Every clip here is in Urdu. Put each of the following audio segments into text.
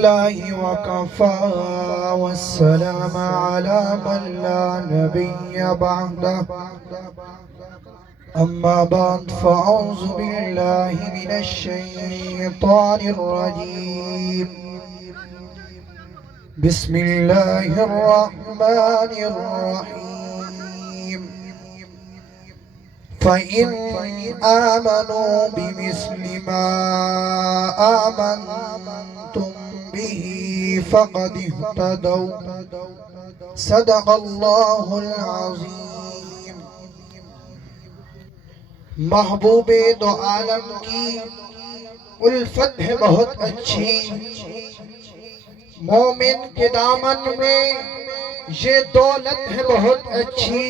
الله وكفى والسلام على من لا نبي بعده أما بعد فأعوذ بالله من الشيطان الرجيم بسم الله الرحمن الرحيم فإن آمنوا بمثل ما آمنتم به فقد اهتدوا صدق اللہ العظیم۔ محبوب دو عالم کی الفت ہے بہت اچھی، مومن کے دامن میں یہ دولت ہے بہت اچھی،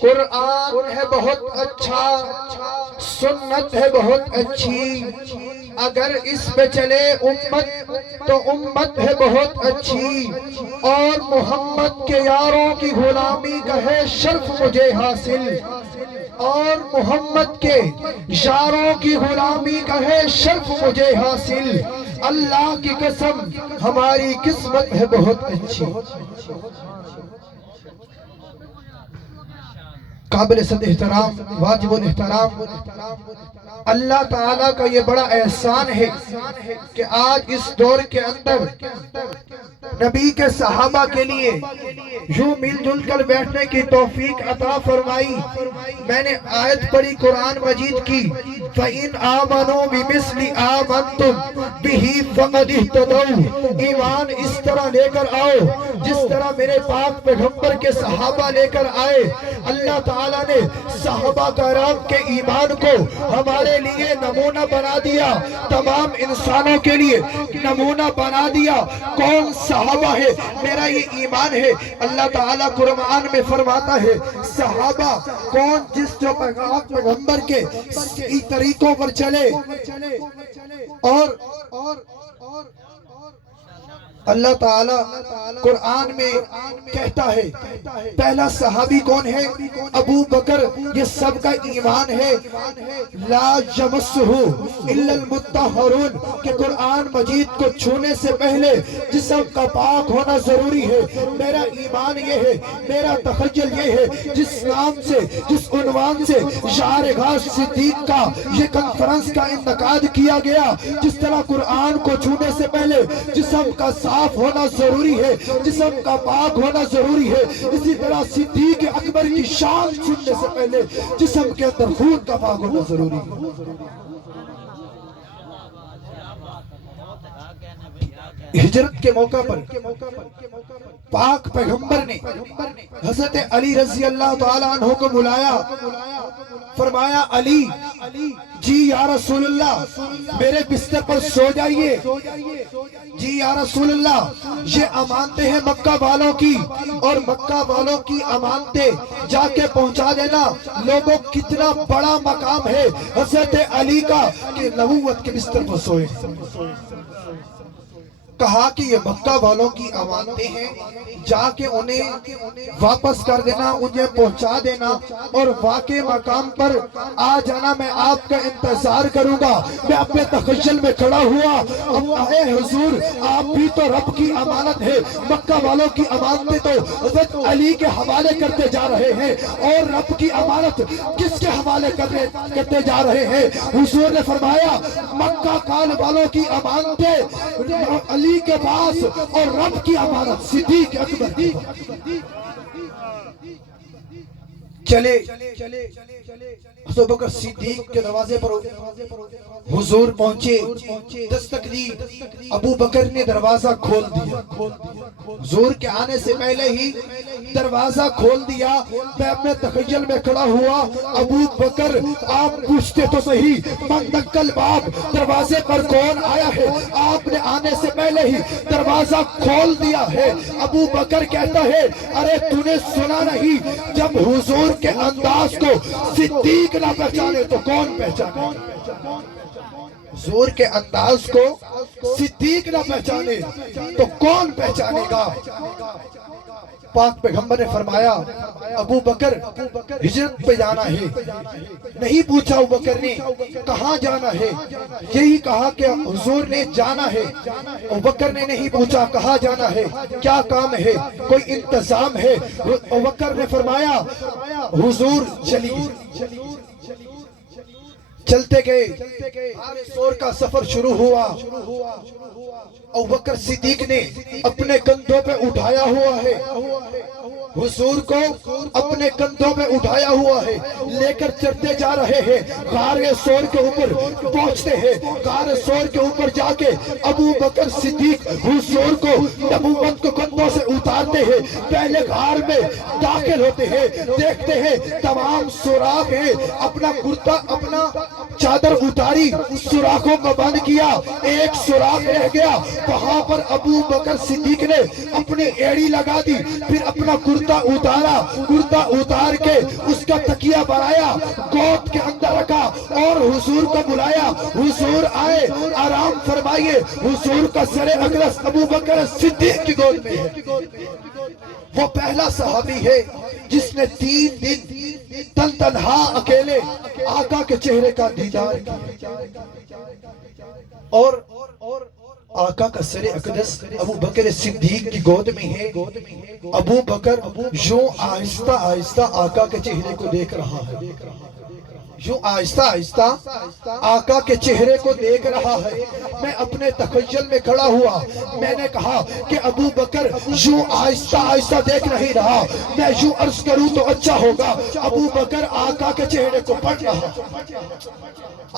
قرآن ہے بہت اچھا، سنت ہے بہت اچھی، اگر اس پہ چلے امت تو امت ہے بہت اچھی، اور محمد کے یاروں کی غلامی کا ہے شرف مجھے حاصل، اور محمد کے یاروں کی غلامی کا ہے شرف مجھے حاصل، اللہ کی قسم ہماری قسمت ہے بہت اچھی۔ قابل صد احترام، واجب الاحترام، اللہ تعالیٰ کا یہ بڑا احسان ہے کہ آج اس دور کے اندر نبی کے صحابہ کے لیے یوں مل جل کر بیٹھنے کی توفیق عطا فرمائی۔ میں نے آیت پڑھی قرآن مجید کی، فَإِنْ آمَنُوا بِمِثْلِ آمَنْتُمْ بِهِ فَقَدْ اهْتَدَوْا۔ ایمان اس طرح لے کر آؤ جس طرح میرے پاک پیغمبر کے صحابہ لے کر آئے۔ اللہ تعالیٰ نے صحابہ کرام کے ایمان کو ہمارے لیے نمونہ بنا دیا، تمام انسانوں کے لیے نمونہ بنا دیا۔ کون صحابہ ہے؟ میرا یہ ایمان ہے۔ اللہ تعالیٰ قرآن میں فرماتا ہے صحابہ کون؟ جس جو پیغمبر کے طریقوں پر چلے، اور اللہ تعالیٰ قرآن میں کہتا ہے پہلا صحابی کون ہے؟ ابو بکر۔ یہ سب کا ایمان ہے لا یمسہ الا المطہرون، کہ قرآن مجید کو چھونے سے پہلے جسم کا پاک ہونا ضروری ہے۔ میرا ایمان یہ ہے، میرا تخیل یہ ہے، جس نام سے، جس عنوان سے شارغ صدیق کا یہ کنفرنس کا انعقاد کیا گیا، جس طرح قرآن کو چھونے سے پہلے جسم کا صاف ہونا ضروری ہے، جسم کا پاک ہونا ضروری ہے، اسی طرح صدیق اکبر کی شان سننے سے پہلے جسم کے اندر خون کا پاک ہونا ضروری ہے۔ ہجرت کے موقع پر پاک پیغمبر نے حضرت علی رضی اللہ تعالیٰ عنہ کو بلایا، فرمایا علی جی یا رسول اللہ میرے بستر پر سو جائیے، جی یا رسول اللہ یہ امانتیں ہیں مکہ والوں کی، اور مکہ والوں کی امانتیں جا کے پہنچا دینا۔ لوگوں کتنا بڑا مقام ہے حضرت علی کا کہ نبوت کے بستر پر سوئے۔ کہا کہ یہ مکہ والوں کی امانتیں ہیں، جا کے انہیں واپس کر دینا، انہیں پہنچا دینا، اور واقع مقام پر آ جانا، میں آپ کا انتظار کروں گا۔ میں اپنے تخیل میں کھڑا ہوا، اے حضور آپ بھی تو رب کی امانت ہے، مکہ والوں کی امانتیں تو حضرت علی کے حوالے کرتے جا رہے ہیں، اور رب کی امانت کس کے حوالے کرتے جا رہے ہیں؟ حضور نے فرمایا مکہ کال والوں کی امانتیں علی کے پاس، اور رب کی امانت صدیق اکبر۔ چلے ابو بکر صدیق کے دروازے پر حضور پہنچے، دستک دی، ابو بکر نے دروازہ کھول دیا۔ حضور کے آنے سے پہلے ہی دروازہ کھول دیا۔ میں اپنے تخیل میں کھڑا ہوا، ابو بکر آپ پوچھتے تو صحیح من دقل باب، دروازے پر کون آیا ہے؟ آپ نے آنے سے پہلے ہی دروازہ کھول دیا ہے۔ ابو بکر کہتا ہے ارے تو نے سنا نہیں، جب حضور کے انداز کو صدیق نہ پہچانے تو کون پہچانے؟ حضور کے انداز کو صدیق نہ پہچانے تو کون پہچانے گا؟ پاک پیغمبر نے فرمایا ابو بکر ہجرت پہ جانا ہے. نہیں پوچھا ابو بکر نے کہاں جانا ہے, یہی کہا کہ حضور نے جانا ہے. ابو بکر نے نہیں پوچھا کہاں جانا ہے, کیا کام ہے, کوئی انتظام ہے. ابو بکر نے فرمایا حضور چلیے. چلتے گئے, سور کا سفر شروع ہوا. ابو بکر صدیق نے اپنے کندھوں پہ اٹھایا ہوا ہے, حضور کو اپنے کندھوں پہ اٹھایا ہوا ہے, لے کر چلتے جا رہے ہیں. غار سور کے اوپر پہنچتے ہیں. غار سور کے اوپر جا کے ابو بکر صدیق حضور کو نبوت کو کندھوں سے اتارتے ہیں. پہلے غار میں داخل ہوتے ہیں, دیکھتے ہیں تمام سوراخ ہیں. اپنا کرتا اپنا چادر اتاری, سوراخوں کو بند کیا. ایک سوراخ رہ گیا, وہاں پر ابو بکر صدیق نے اپنی ایڑی لگا دی. پھر اپنا کرتا اتارا, کرتا اتار کے اس کا تکیہ بنایا, گود کے اندر رکھا اور حضور کو بلایا. حضور آئے, آرام فرمائیے. حضور کا سر اقدس ابو بکر صدیق کی گود میں ہے. وہ پہلا صحابی ہے جس نے 3 دن تن تنہا اکیلے آقا کے چہرے کا دیدار کیا. اور آقا کا سر اقدس ابو بکر صدیق کی گود میں ہے. ابو بکر یوں آہستہ آہستہ آقا کے چہرے کو دیکھ رہا ہے, یوں آہستہ آہستہ آقا کے چہرے کو دیکھ رہا ہے. میں اپنے تخیل میں کھڑا ہوا, میں نے کہا کہ ابو بکر یوں آہستہ آہستہ دیکھ نہیں رہا, میں یوں عرض کروں تو اچھا ہوگا. ابو بکر آقا کے چہرے کو پڑھ رہا,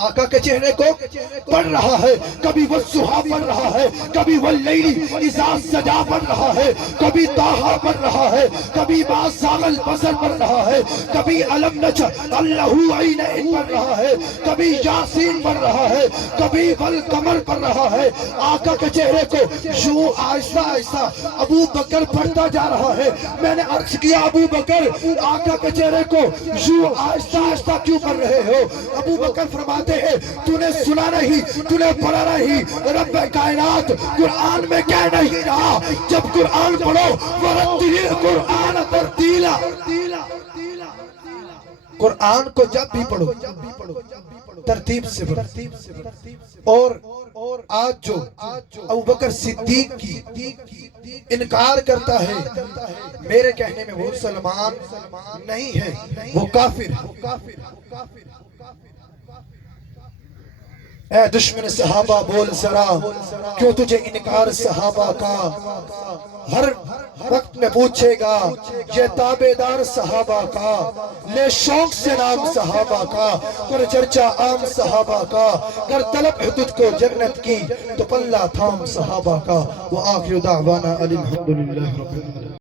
آقا کے چہرے کو پڑھ رہا ہے. کبھی وہ سہا پڑھ رہا ہے, کبھی وہ لیلی اذا سجا پڑھ رہا ہے, کبھی طٰہٰ پڑھ رہا ہے, کبھی ما زاغ البصر پڑھ رہا ہے, کبھی الم نشرح لہ عینین پڑھ رہا ہے, کبھی یاسین پڑھ رہا ہے, کبھی والقمر پڑھ رہا ہے. آقا کے چہرے کو یوں آہستہ آہستہ ابو بکر پڑھتا جا رہا ہے. میں نے عرض کیا ابو بکر آقا کے چہرے کو یوں آہستہ آہستہ کیوں پڑھ رہے ہو؟ ابو بکر فرماتے ہیں تو نے سنا نہیں, تو نے پڑھا نہیں. رب کائنات قرآن میں کہہ نہیں رہا جب قرآن پڑھو وَرَتِّلِ الْقُرْآنَ تَرْتِیلًا, قرآن کو جب بھی پڑھو ترتیب سے پڑھو. اور آج جو ابو بکر صدیق کی انکار کرتا ہے, میرے کہنے میں وہ مسلمان نہیں ہے, وہ کافر ہے. اے دشمن صحابہ بول ذرا, کیوں تجھے انکار صحابہ کا ہر وقت میں پوچھے گا. یہ تابعدار صحابہ کا, لے شوق سے نام صحابہ کا, کر چرچا عام صحابہ کا, کر طلب ہے تجھ کو جنت کی تو پلہ تھام صحابہ کا. وآخر دعوانا الحمدللہ رب العالمین.